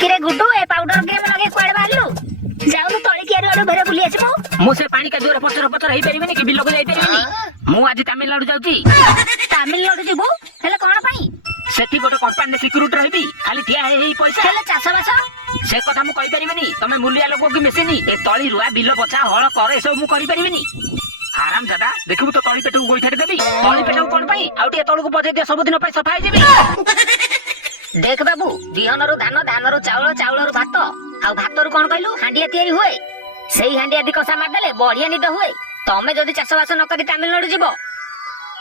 किरे गुड्डू ए powder cream लगे कुआडे बाहरलु जाउनु तळी कियारे अडो भरे बुली आछबो मु से पानी का जोर पचर पचर हेई परिबेनी कि बिलो को जाई परिबेनी मु आज तमिलनाडु जाउची तमिलनाडु जिबो हेले कोन पई सेठी गोटे कंपनी में सिक्यूरिटी रहबी खाली ठिया हेई पैसा हेले चाଷ बास से कथा मु कहि परिबेनी तमे मुलिया लोक की मेसेनी ए तळी रुआ बिलो बचा हळ कर ए सब मु करि परिबेनी आराम दादा देखबू तो तळी पेटू गोई छाडी देबी तळी पेटू कोन पई आउटी तळू को बजे दे सब दिन पई सफाई जेबी देख बाबू बिहनरु धान धानरु चाउल चाउलरु भात आ भातरु कोन कहलु हांडिया तयारी हुए सेही हांडिया दि कसा मार देले बढ़िया निद हुए तमे जदी चाष बास न करी तमिलनाडु जिवो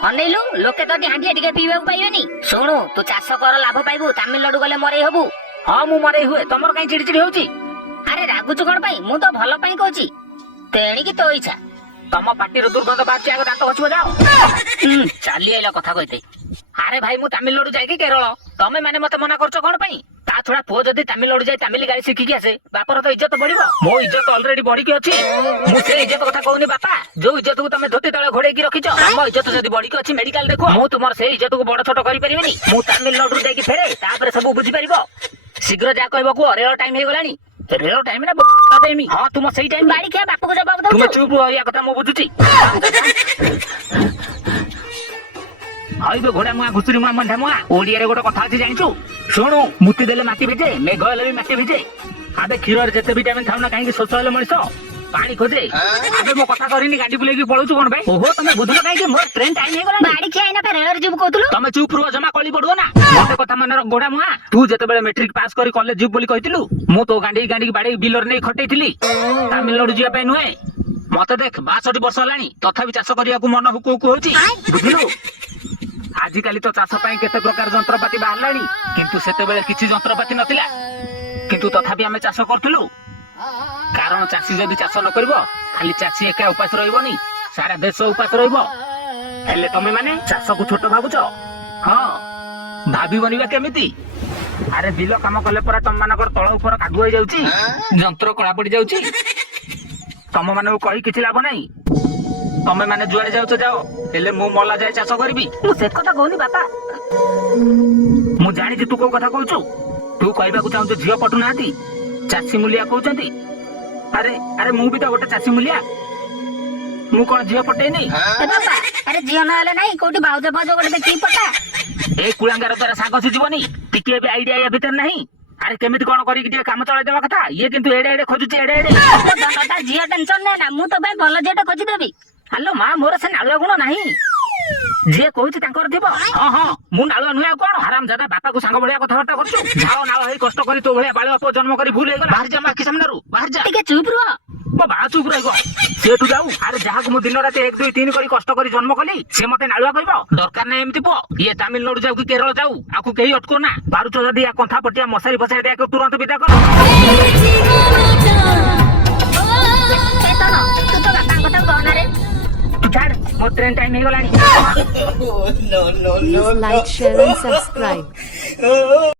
अनेलु लोके तो हांडिया टिके पीबा पाइबेनी सुनु तू चाष कर लाभ पाइबू तमिलनाडु गले मरे हबू हां मु मरे हुए तमर काई चिड़चिड़ी होची अरे रागुचु कोन पई मु तो भलो पई कहूची तेणी की तो इच्छा तम पार्टी रो दुर्गंध बाची आगे दांत घसिबो जाओ चाली आइला कथा कहते अरे भाई मु तमिलनाडु जाई कि केरल तमे माने मते मना करछो कोन पई ता छोड़ा पो जदी तमिलनाडु जाई तमिल गाड़ी सिखि कि आसे बापर तो इज्जत बढ़िबो मो इज्जत ऑलरेडी बढ़ी कि अछि मु से इज्जत कथा कहउनी बापा जो इज्जत को तमे धोती तळे घोड़े की रखिछो हम इज्जत जदी बढ़ी कि अछि मेडिकल देखो मु तुमर से इज्जत को बड़ छोट करि परिबेनी मु तमिलनाडु जाई कि फेरे तापर सब बुझी परिबो शीघ्र जा कहबो को रेल टाइम हे गलानी रेल टाइम ना टाइम हां तुम सही टाइम बाड़ी के बापू को जवाब दउ तुम चुप हो या कथा मु बुझुची हाई बे घोड़ा मुआ घुसुरी मुआ मंढा मुआ ओडिया रे गोटे कथा अछि जानिछु सुनु मुति देले माटी भेजे मेघ हेले भी माटी भेजे आबे खीर रे जते विटामिन थाउ ना काहे कि सोच हेले मनिसो पानी खोजे आबे मो कथा करिनी गाडी बुले की पळुछु कोन बे ओहो तमे बुझलो काहे कि मोर ट्रेन टाइम हे गला बाड़ी के आइना फेरे रे जिब कहतलु तमे चुप रुवा जमा कली पडो ना मोटे कथा माने गोड़ा मुआ तू जते बेले मैट्रिक पास करी कॉलेज जिब बोली कहितिलु मो तो गाडी गाडी बाडी बिलर नै खटेइथिली तमिलनाडु जिया पे नुए मते देख 62 वर्ष लानी तथापि चाष करिया को मन हुकु हुकु होची बुझिलु आजिकाली तो चाष पाई केते प्रकार जंत्रपाती बाहरलानी किंतु सेते बेले किछि जंत्रपाती नथिला किंतु तथापि हमें चाष करथिलु कारण चाषी जदि चाष न करबो खाली चाषी एका उपास रहइबोनी सारा देश उपास रहइबो हेले तमे माने चाष को छोट भाबुचो हां भाबी बनिबा केमिति अरे बिलो काम कले परा तम मानकर तळ ऊपर कादु होई जाउची जंत्र कळा पड़ी जाउची तम माने कहि किछि लाभ नाही तमे माने जुआडे जाउछ जाओ हेले मु मला जाय चाष करबी मु से कथा कहउनी बापा मु जानि जे तू को कथा कहउछु तू कहबा को चाहू झियो पटु नाती चासी मुलिया कहउचंती अरे अरे मु भी तो गोटे चासी मुलिया मु कोन झियो पटै नै बाबा अरे जियो न हले नाही कोठी बाउजे बाउजे गोटे देखि पटा ए कुळांगार द्वारा साग सिजिबनी टिके भी आईडिया या भीतर नहीं अरे केमिति कोन करी कि काम चलै देबा कथा ये किंतु एडे एडे खोजुची एडे एडे दादा जियो टेंशन नै ना मु तो भाई भलो जेटा खोजि देबी हेलो मां मोर से नाळुआ गुण नाही जे कहूची तांकर दिबो हां हां मु नाळुआ नुया कोन हराम जादा बापा को संग बळिया कथा वार्ता करछु जाओ नाळ हेई कष्ट करी तो बळिया बाळवा पो जन्म करी भूल हे गला बाहर जा मां की सामने रू बाहर जा टिके चुप रहो मो बा चुप रहिगो से तू जाऊ अरे जहा को मु दिन रात 1 2 3 करी कष्ट करी जन्म कली से मते नाळुआ कहबो दरकार नै एमति पो ये तमिलनाडु जाऊ कि केरल जाऊ आकु केही अटको ना पारुचो जदी या कंथा पटिया मसारी फसाई दे के तुरंत विदा कर केतन तू तो बापा कथा कहना रे तू छाड़ मो ट्रेन टाइम हे गलानी Please like, share and subscribe.